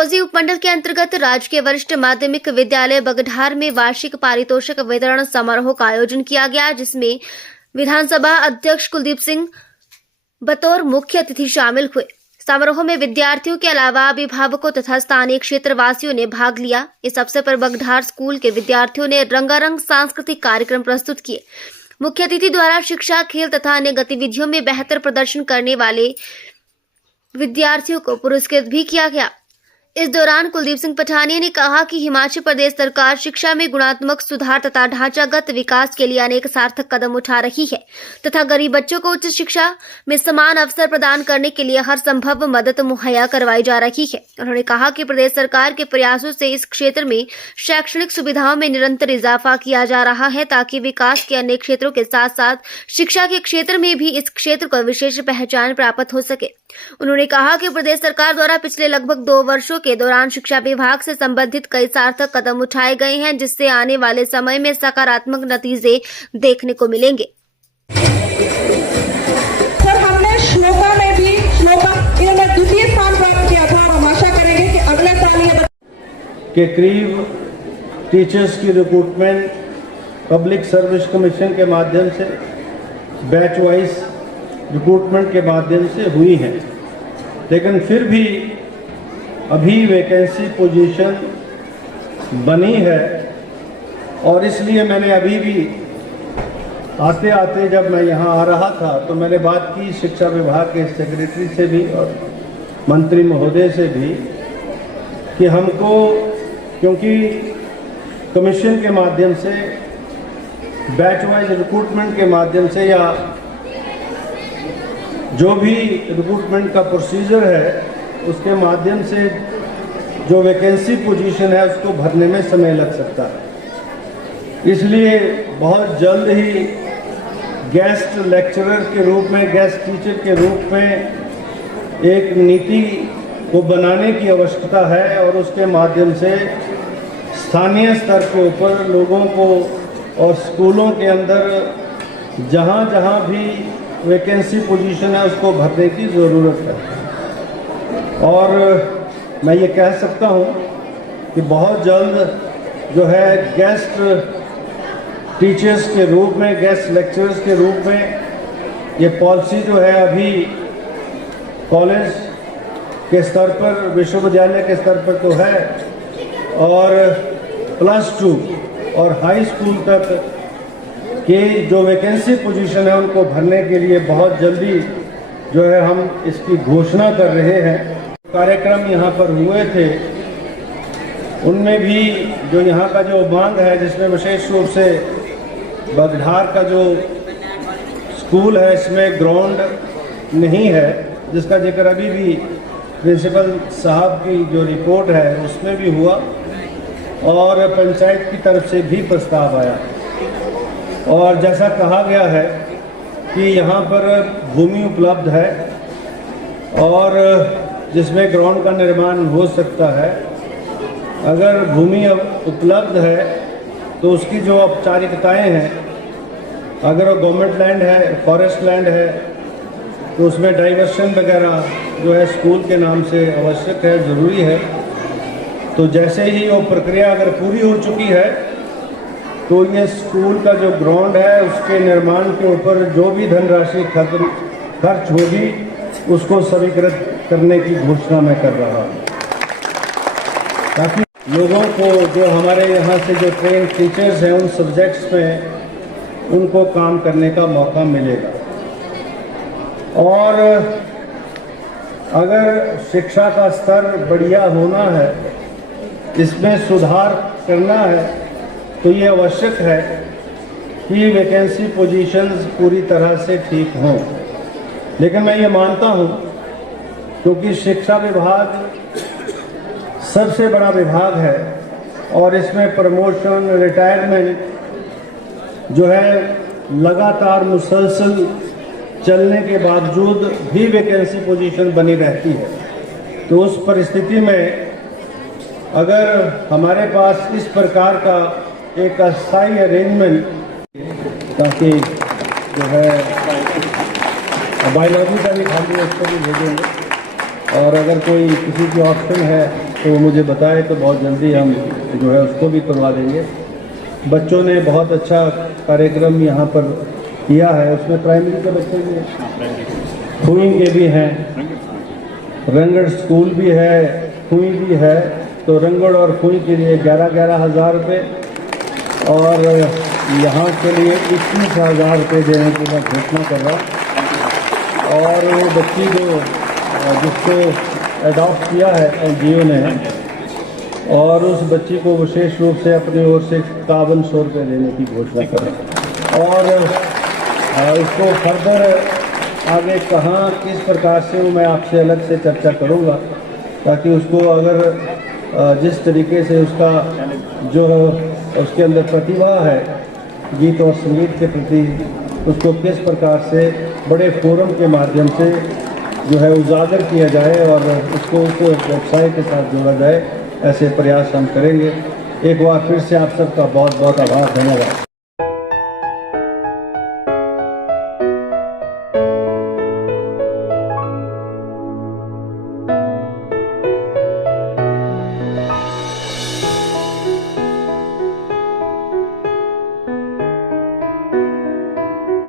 डलहौजी उपमंडल के अंतर्गत राजकीय वरिष्ठ माध्यमिक विद्यालय बगढार में वार्षिक पारितोषिक वितरण समारोह का आयोजन किया गया, जिसमें विधानसभा अध्यक्ष कुलदीप सिंह बतौर मुख्य अतिथि शामिल हुए। समारोह में विद्यार्थियों के अलावा अभिभावकों तथा स्थानीय क्षेत्रवासियों ने भाग लिया। इस अवसर पर बगढार स्कूल के विद्यार्थियों ने रंगारंग सांस्कृतिक कार्यक्रम प्रस्तुत किए। मुख्य अतिथि द्वारा शिक्षा, खेल तथा अन्य गतिविधियों में बेहतर प्रदर्शन करने वाले विद्यार्थियों को पुरस्कृत भी किया गया। इस दौरान कुलदीप सिंह पठानिया ने कहा कि हिमाचल प्रदेश सरकार शिक्षा में गुणात्मक सुधार तथा ढांचागत विकास के लिए अनेक सार्थक कदम उठा रही है तथा गरीब बच्चों को उच्च शिक्षा में समान अवसर प्रदान करने के लिए हर संभव मदद मुहैया करवाई जा रही है। उन्होंने कहा कि प्रदेश सरकार के प्रयासों से इस क्षेत्र में शैक्षणिक सुविधाओं में निरंतर इजाफा किया जा रहा है, ताकि विकास के अन्य क्षेत्रों के साथ साथ शिक्षा के क्षेत्र में भी इस क्षेत्र को विशेष पहचान प्राप्त हो सके। उन्होंने कहा कि प्रदेश सरकार द्वारा पिछले लगभग 2 वर्षों के दौरान शिक्षा विभाग से संबंधित कई सार्थक कदम उठाए गए हैं, जिससे आने वाले समय में सकारात्मक नतीजे देखने को मिलेंगे। सर, हमने श्लोका में भी इन्होंने द्वितीय स्थान प्राप्त किया था। हम आशा करेंगे कि अगले साल ये के करीब टीचर्स की रिक्रूटमेंट पब्लिक सर्विस कमीशन के माध्यम से बैच वाइज रिक्रूटमेंट के माध्यम से हुई है, लेकिन फिर भी अभी वैकेंसी पोजीशन बनी है। और इसलिए मैंने अभी भी आते आते जब मैं यहाँ आ रहा था तो मैंने बात की शिक्षा विभाग के सेक्रेटरी से भी और मंत्री महोदय से भी कि हमको, क्योंकि कमीशन के माध्यम से बैच वाइज रिक्रूटमेंट के माध्यम से या जो भी रिक्रूटमेंट का प्रोसीजर है उसके माध्यम से जो वैकेंसी पोजीशन है उसको भरने में समय लग सकता है। इसलिए बहुत जल्द ही गेस्ट लेक्चरर के रूप में, गेस्ट टीचर के रूप में एक नीति को बनाने की आवश्यकता है और उसके माध्यम से स्थानीय स्तर के ऊपर लोगों को और स्कूलों के अंदर जहाँ जहाँ भी वैकेंसी पोजीशन है उसको भरने की ज़रूरत है। और मैं ये कह सकता हूँ कि बहुत जल्द जो है गेस्ट टीचर्स के रूप में, गेस्ट लेक्चरर्स के रूप में ये पॉलिसी जो है अभी कॉलेज के स्तर पर, विश्वविद्यालय के स्तर पर तो है, और +2 और हाई स्कूल तक के जो वैकेंसी पोजीशन है उनको भरने के लिए बहुत जल्दी जो है हम इसकी घोषणा कर रहे हैं। कार्यक्रम यहाँ पर हुए थे उनमें भी जो यहाँ का जो मांग है, जिसमें विशेष रूप से बगढार का जो स्कूल है इसमें ग्राउंड नहीं है, जिसका जिक्र अभी भी प्रिंसिपल साहब की जो रिपोर्ट है उसमें भी हुआ और पंचायत की तरफ से भी प्रस्ताव आया। और जैसा कहा गया है कि यहाँ पर भूमि उपलब्ध है और जिसमें ग्राउंड का निर्माण हो सकता है। अगर भूमि उपलब्ध है तो उसकी जो औपचारिकताएं हैं, अगर वो गवर्नमेंट लैंड है, फॉरेस्ट लैंड है, तो उसमें डाइवर्शन वगैरह जो है स्कूल के नाम से आवश्यक है, ज़रूरी है। तो जैसे ही वो प्रक्रिया अगर पूरी हो चुकी है तो ये स्कूल का जो ग्राउंड है उसके निर्माण के ऊपर जो भी धनराशि खर्च होगी उसको स्वीकृत करने की घोषणा मैं कर रहा हूँ, ताकि लोगों को, जो हमारे यहाँ से जो ट्रेन टीचर्स हैं उन सब्जेक्ट्स में उनको काम करने का मौका मिलेगा। और अगर शिक्षा का स्तर बढ़िया होना है, इसमें सुधार करना है, तो ये आवश्यक है कि वैकेंसी पोजीशंस पूरी तरह से ठीक हों। लेकिन मैं ये मानता हूँ, क्योंकि शिक्षा विभाग सबसे बड़ा विभाग है और इसमें प्रमोशन, रिटायरमेंट जो है लगातार मुसलसल चलने के बावजूद भी वैकेंसी पोजीशन बनी रहती है। तो उस परिस्थिति में अगर हमारे पास इस प्रकार का एक अस्थायी अरेंजमेंट, ताकि जो है बायोलॉजी का भी खाली उसको भी भेजेंगे, और अगर कोई किसी की ऑप्शन है तो वो मुझे बताए तो बहुत जल्दी हम जो है उसको भी करवा देंगे। बच्चों ने बहुत अच्छा कार्यक्रम यहाँ पर किया है, उसमें प्राइमरी के बच्चे भी हैं, खुई के भी हैं, रंगड़ स्कूल भी है, खुई भी है। तो रंगड़ और खुई के लिए 11,000 रुपये और यहाँ के लिए 21,000 रुपये देने की मैं घोषणा कर रहा। और वो बच्ची जिसको अडॉप्ट किया है NGO ने, और उस बच्ची को विशेष रूप से अपनी ओर से 5100 रुपये देने की घोषणा कर रहा। और इसको फर्दर आगे कहाँ किस प्रकार से वो मैं आपसे अलग से चर्चा करूँगा, ताकि उसको अगर जिस तरीके से उसका जो उसके अंदर प्रतिभा है गीत और संगीत के प्रति, उसको किस प्रकार से बड़े फोरम के माध्यम से जो है उजागर किया जाए और उसको व्यवसाय के साथ जोड़ा जाए, ऐसे प्रयास हम करेंगे। एक बार फिर से आप सबका बहुत बहुत आभार, धन्यवाद।